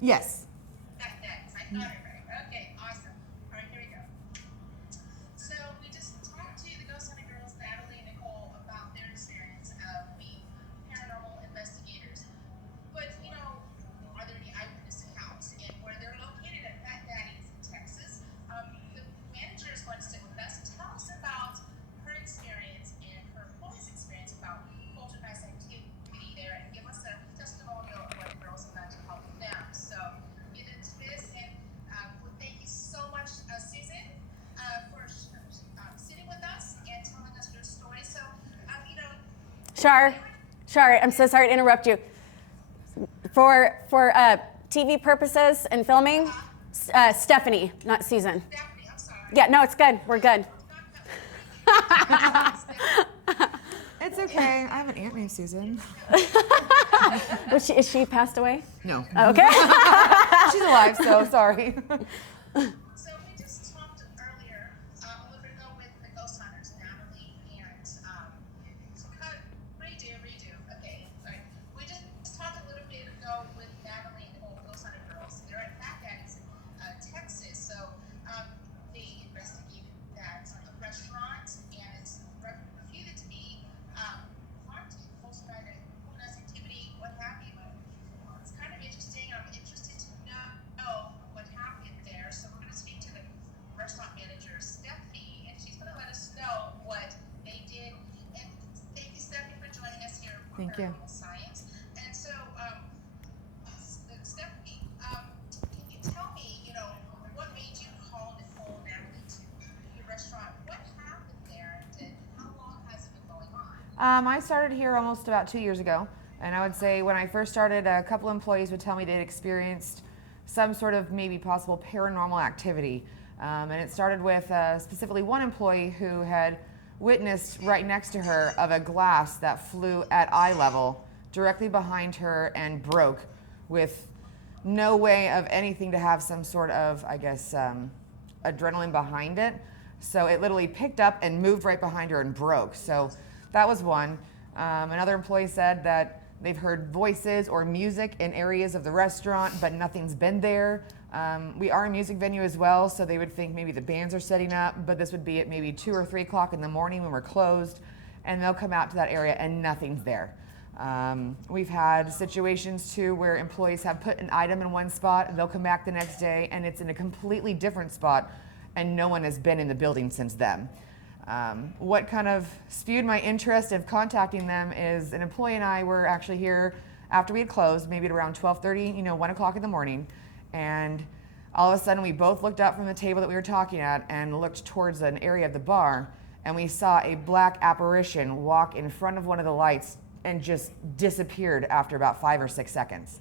Yes. That's I thought it right. Okay, awesome. All right, here we go. So we just talked to the Ghost Hunter girls, Natalie and Nicole, about their experience of being paranormal investigators. But are there any eyewitness accounts? And where they're located at Fat Daddy's in Texas, the manager is going to sit with us. Tell us about her experience and her employee's experience about poltergeist activity there, and give us a testimonial of what the girls have done to help them. So get into this, and thank you so much, Susan, for sitting with us and telling us your story. So, Shar, I'm so sorry to interrupt you. For TV purposes and filming, Stephanie, not Susan. Stephanie, I'm sorry. Yeah, no, it's good. We're good. It's okay. I have an aunt named Susan. Is she passed away? No. Okay. She's alive, so sorry. So we just talked earlier a little bit ago with the ghost hunters, Natalie and redo. Okay, sorry. We just talked a little bit ago with Natalie and the old ghost hunter girls. They're at Fat Daddy's in Texas. So they investigated that restaurant, and it's refuted to be haunted, poltergeist activity, what have you. It's kind of interesting. I'm interested to know what happened there. So we're going to speak to the restaurant manager, Stephanie, and she's going to let us know what they did. And thank you, Stephanie, for joining us here on Thank you. Paranormal Science. And so, Stephanie, can you tell me, what made you call Nicole and Natalie to your restaurant? What happened there, and how long has it been going on? I started here almost about 2 years ago, and I would say when I first started, a couple employees would tell me they'd experienced some sort of maybe possible paranormal activity. And it started with specifically one employee who had witnessed right next to her of a glass that flew at eye level directly behind her and broke with no way of anything to have some sort of, I guess, adrenaline behind it. So it literally picked up and moved right behind her and broke. So that was one. Another employee said that they've heard voices or music in areas of the restaurant, but nothing's been there. We are a music venue as well, so they would think maybe the bands are setting up, but this would be at maybe 2 or 3 o'clock in the morning when we're closed, and they'll come out to that area and nothing's there. We've had situations too where employees have put an item in one spot, and they'll come back the next day and it's in a completely different spot, and no one has been in the building since then. What kind of spewed my interest of contacting them is an employee and I were actually here after we had closed, maybe at around 12:30, 1 o'clock in the morning, and all of a sudden we both looked up from the table that we were talking at and looked towards an area of the bar, and we saw a black apparition walk in front of one of the lights and just disappeared after about 5 or 6 seconds.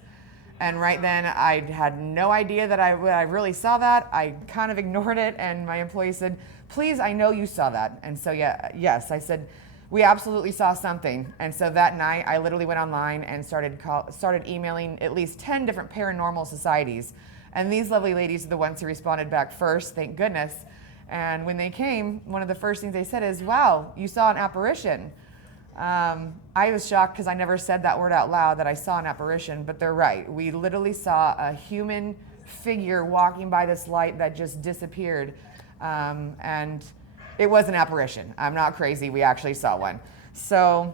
And right then, I had no idea that I really saw that. I kind of ignored it, and my employee said, "Please, I know you saw that." And so, yes, I said, "We absolutely saw something." And so that night, I literally went online and started emailing at least 10 different paranormal societies. And these lovely ladies are the ones who responded back first, thank goodness. And when they came, one of the first things they said is, "Wow, you saw an apparition." I was shocked because I never said that word out loud, that I saw an apparition, but they're right. We literally saw a human figure walking by this light that just disappeared. And it was an apparition. I'm not crazy. We actually saw one. So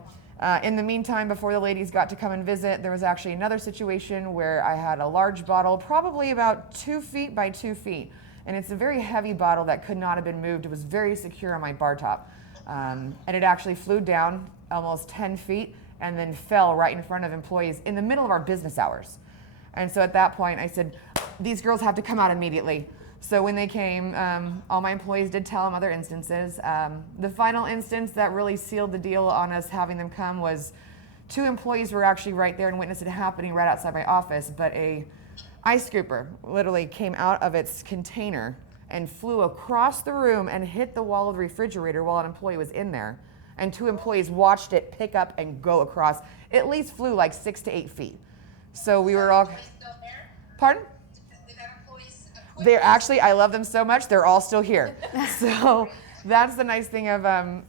in the meantime, before the ladies got to come and visit, there was actually another situation where I had a large bottle, probably about 2 feet by 2 feet. And it's a very heavy bottle that could not have been moved. It was very secure on my bar top. And it actually flew down almost 10 feet and then fell right in front of employees in the middle of our business hours. And so at that point I said, "These girls have to come out immediately." So when they came, all my employees did tell them other instances. The final instance that really sealed the deal on us having them come was 2 employees were actually right there and witnessed it happening right outside my office, but a ice scooper literally came out of its container and flew across the room and hit the wall of the refrigerator while an employee was in there. And 2 employees watched it pick up and go across. It at least flew like 6 to 8 feet. So we were all... Still there? Pardon? Is that employees? They're actually, I love them so much, they're all still here. So that's the nice thing of,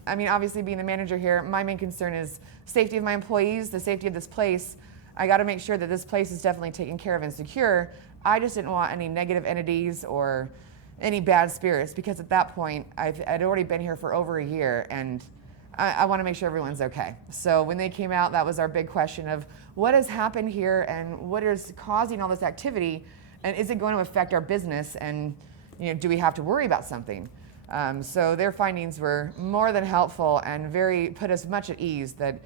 obviously being the manager here, my main concern is safety of my employees, the safety of this place. I got to make sure that this place is definitely taken care of and secure. I just didn't want any negative entities or any bad spirits, because at that point I'd already been here for over a year, and I want to make sure everyone's okay. So when they came out, that was our big question of what has happened here and what is causing all this activity, and is it going to affect our business, and do we have to worry about something? So their findings were more than helpful and put us much at ease. That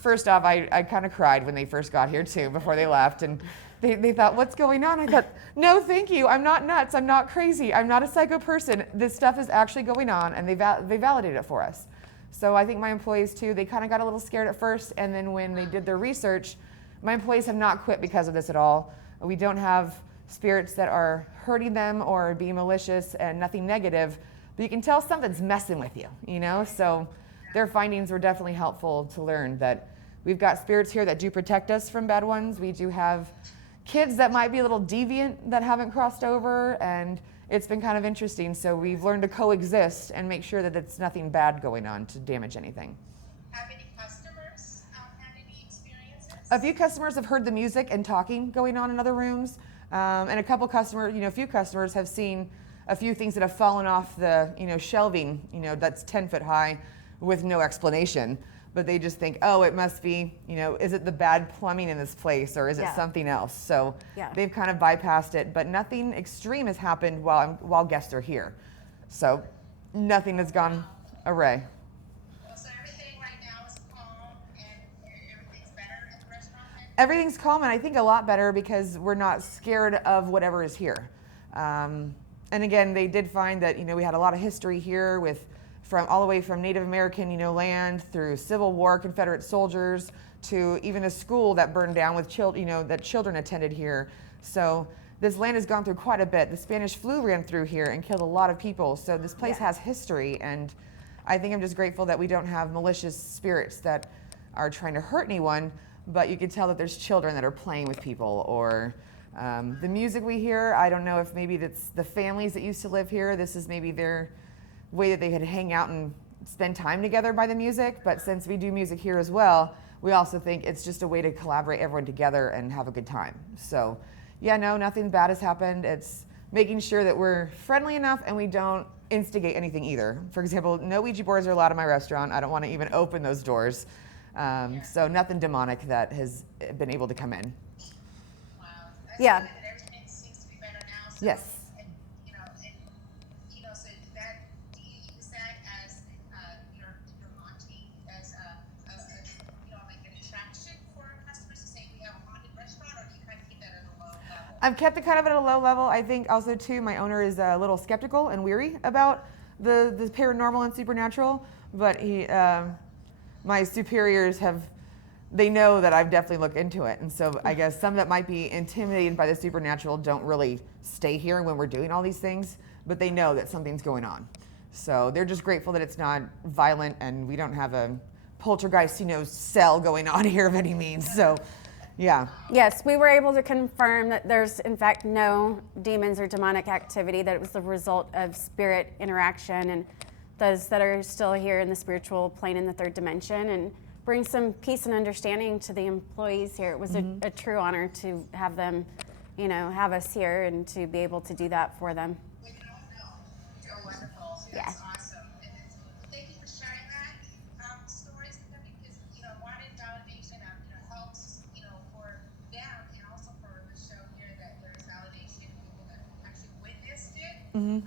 first off, I kind of cried when they first got here too, before they left, and they thought, what's going on? I thought, no, thank you. I'm not nuts. I'm not crazy. I'm not a psycho person. This stuff is actually going on, and they validated it for us. So I think my employees too, they kind of got a little scared at first, and then when they did their research, my employees have not quit because of this at all. We don't have spirits that are hurting them or being malicious, and nothing negative, but you can tell something's messing with you, So their findings were definitely helpful to learn that we've got spirits here that do protect us from bad ones. We do have kids that might be a little deviant that haven't crossed over, and it's been kind of interesting. So we've learned to coexist and make sure that it's nothing bad going on to damage anything. Have any customers had any experiences? A few customers have heard the music and talking going on in other rooms, and a few customers have seen a few things that have fallen off the shelving, that's 10 foot high with no explanation. But they just think, oh, it must be, is it the bad plumbing in this place, or is it something else? So they've kind of bypassed it, but nothing extreme has happened while guests are here. So nothing has gone awry. So everything right now is calm, and everything's better at the restaurant then? Everything's calm, and I think a lot better because we're not scared of whatever is here. And again, they did find that, we had a lot of history here from all the way from Native American, land, through Civil War, Confederate soldiers, to even a school that burned down with that children attended here. So this land has gone through quite a bit. The Spanish flu ran through here and killed a lot of people. So this place has history, and I think I'm just grateful that we don't have malicious spirits that are trying to hurt anyone, but you can tell that there's children that are playing with people, or the music we hear, I don't know if maybe that's the families that used to live here. This is maybe their way that they could hang out and spend time together by the music, but since we do music here as well, we also think it's just a way to collaborate everyone together and have a good time. So nothing bad has happened. It's making sure that we're friendly enough and we don't instigate anything either. For example, no Ouija boards are allowed in my restaurant. I don't want to even open those doors. So nothing demonic that has been able to come in. Wow. That's Yeah. good that everything seems to be better now. So, Yes. So that, do you use that as your haunting as like an attraction for customers to say we have a haunted restaurant, or do you kind of keep that at a low level? I've kept it kind of at a low level. I think also too, my owner is a little skeptical and weary about the paranormal and supernatural, but my superiors they know that I've definitely looked into it. And so I guess some that might be intimidated by the supernatural don't really stay here when we're doing all these things, but they know that something's going on. So they're just grateful that it's not violent and we don't have a poltergeist, cell going on here of any means. So, yeah. Yes, we were able to confirm that there's in fact no demons or demonic activity, that it was the result of spirit interaction and those that are still here in the spiritual plane in the third dimension, and bring some peace and understanding to the employees here. It was a true honor to have them, have us here and to be able to do that for them. We don't know. You're wonderful. Yeah. That's awesome. And thank you for sharing that stories with them, because wanted validation helps for them, and also for the show here that there's validation, people that actually witnessed it.